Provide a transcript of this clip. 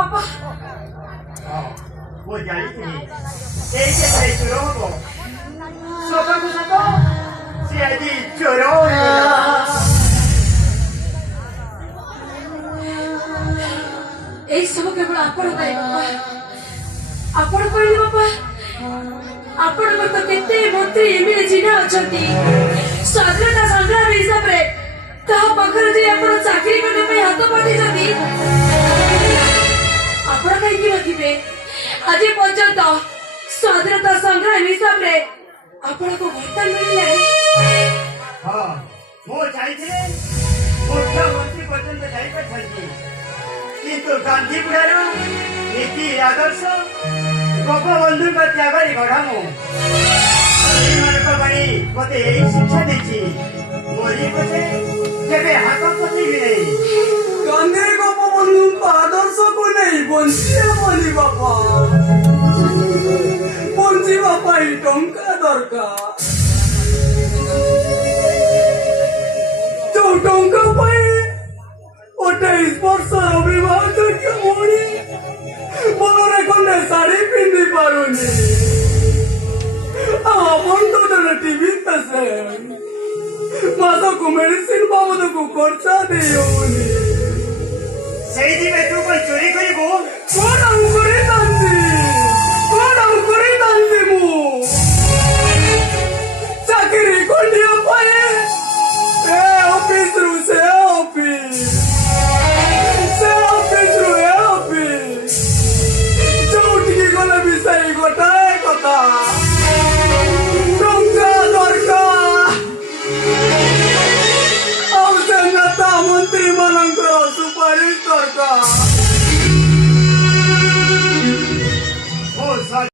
ବାପା ମୁଁ ଜାଣିଥିଲି ଏଇ କେତେ ଚୋର ହବ ସତକୁ ସତ ସେ ଆଜି ଚୋର ହୋଇଗଲା। এই সব কেবল আপন দায়ী বাপা। আপন কইলি বাপা ଆପଣଙ୍କର ତ କେତେ ମନ୍ତ୍ରୀ ଏମିତି ଚିହ୍ନା ଅଛନ୍ତି ସ୍ୱାଧୀନତା ସଂଗ୍ରାମ ହିସାବରେ ତାହା ପାଖରେ ଯାଇ ଆପଣ ଚାକିରି କରିବା ପାଇଁ ହାତ ପାତିଛନ୍ତି। ଆପଣ କାହିଁକି ରଖିବେ ଆଜି ପର୍ଯ୍ୟନ୍ତ ସ୍ୱାଧୀନତା ସଂଗ୍ରାମ ହିସାବରେ ଆପଣଙ୍କୁ ଭତ୍ତା ମିଳିଲାନି। ହଁ ମୁଁ ଚାହିଁଥିଲି ମୁଖ୍ୟମନ୍ତ୍ରୀ ପର୍ଯ୍ୟନ୍ତ ଯାଇପାରିଥାନ୍ତି କିନ୍ତୁ ଗାନ୍ଧୀପୁରାର ନୀତି ଆଦର୍ଶ ଗୋପବନ୍ଧୁଙ୍କ ତ୍ୟାଗରେ ଗଢ଼ା ମୁଁ ଏମାନଙ୍କ ବାଣୀ ମୋତେ ଏଇ ଶିକ୍ଷା ଦେଇଛି ମରି ପଛେ କେବେ ହାତ ପତେଇବି ନାହିଁ। ଗାନ୍ଧୀ ଗୋପବନ୍ଧୁଙ୍କ ଆଦର୍ଶକୁ ନେଇ ବଞ୍ଚିହେବନି ବାପା। ବଞ୍ଚିବା ପାଇଁ ଟଙ୍କା ଦରକାର। ଯୋଉ ଟଙ୍କା ପାଇଁ 28 ବର୍ଷର ବିବାହ ଯୋଗ୍ୟ ଭଉଣୀ ମନରେ ଖଣ୍ଡେ ଶାଢୀ ପିନ୍ଧି ପାରୁନି। ଆଉ ଆପଣ ତ ଜଣେ ଟିଭି ପେସେଣ୍ଟ ମାସକୁ ମେଡିସିନ ବାବଦକୁ ଖର୍ଚ୍ଚ ଦେଇ ହଉନି। ସେଇଥିପାଇଁ ତୁ